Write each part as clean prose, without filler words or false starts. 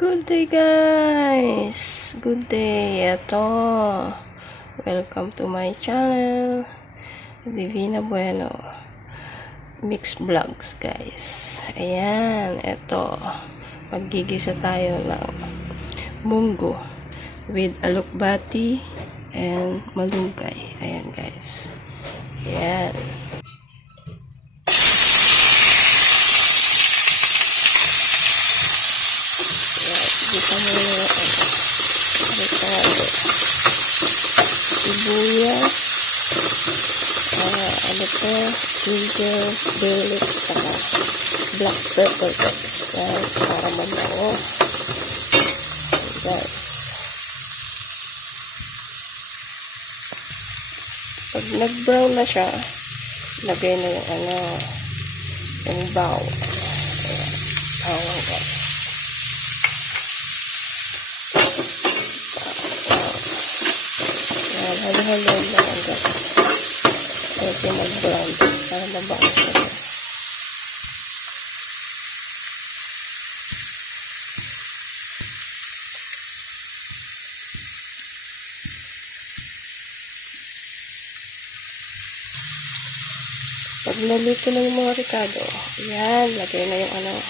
Good day guys! Good day! Ito, welcome to my channel, Divina Bueno Mix Vlogs guys. Ayan, ito, maggigisa tayo ng munggo with alokbati and malunggay. Ayan guys. Ayan. Kita mo yung avocado, sibuyas, ano to, ginger, garlic, saka black pepper guys. Yan, para mabango. Guys. Pag nag-brown na siya, lagay na yung yung bawang. Ayan, bawang guys. Halo-halo lang ang guys. Ito mag-brown para mabango siya guys. Pag naluto na yung mga ricado, yan, lagay na yung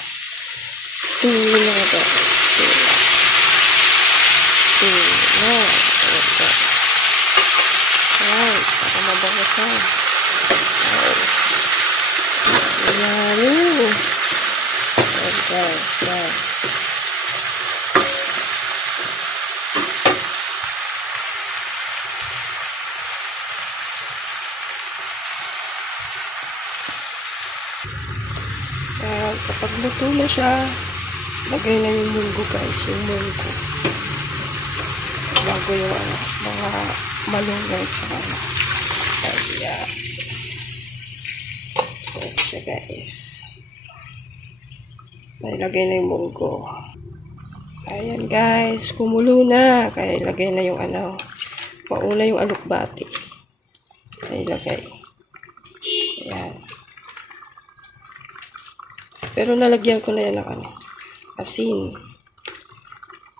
tuna guys. Tuna. Ayan, para mabango siya. Ayan. Ayan guys, yan. Ayan, kapag luto na siya, lagay na yung munggo guys, yung munggo. Bago yung mga malunggay sa ayan. Ayan siya guys. Nailagay na yung munggo. Ayan guys, kumulo na. Kaya ilagay na yung pauna yung alokbati. Nailagay. Ayan. Pero nalagyan ko na yan ng asin.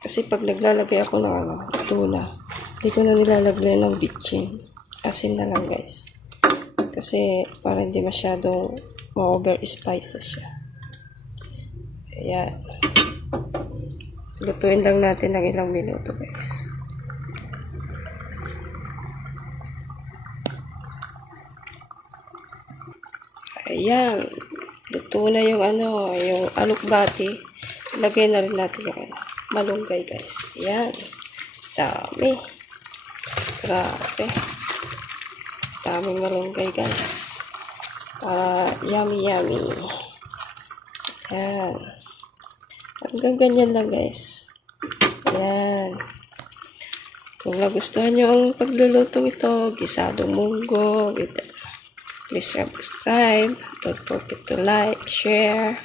Kasi pag naglalagay ako ng tuna, dito na nilalagay ng bitchin. Asin na lang guys. Kasi para hindi masyadong ma-over spices siya. Ayan. Lutuin lang natin ng ilang minuto guys. Ayan. Luto na yung yung alokbati. Lagay na rin natin yung malunggay guys. Ayan. Dami. Grabe. Daming malunggay guys. Yummy yummy. Ayan. Hanggang ganyan lang guys. Ayan. Kung nagustuhan nyo ang paglulutong ito, gisadong munggo, please subscribe. Don't forget to like, share,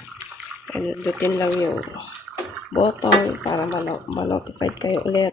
and dutin lang yung button para ma-notified kayo ulit.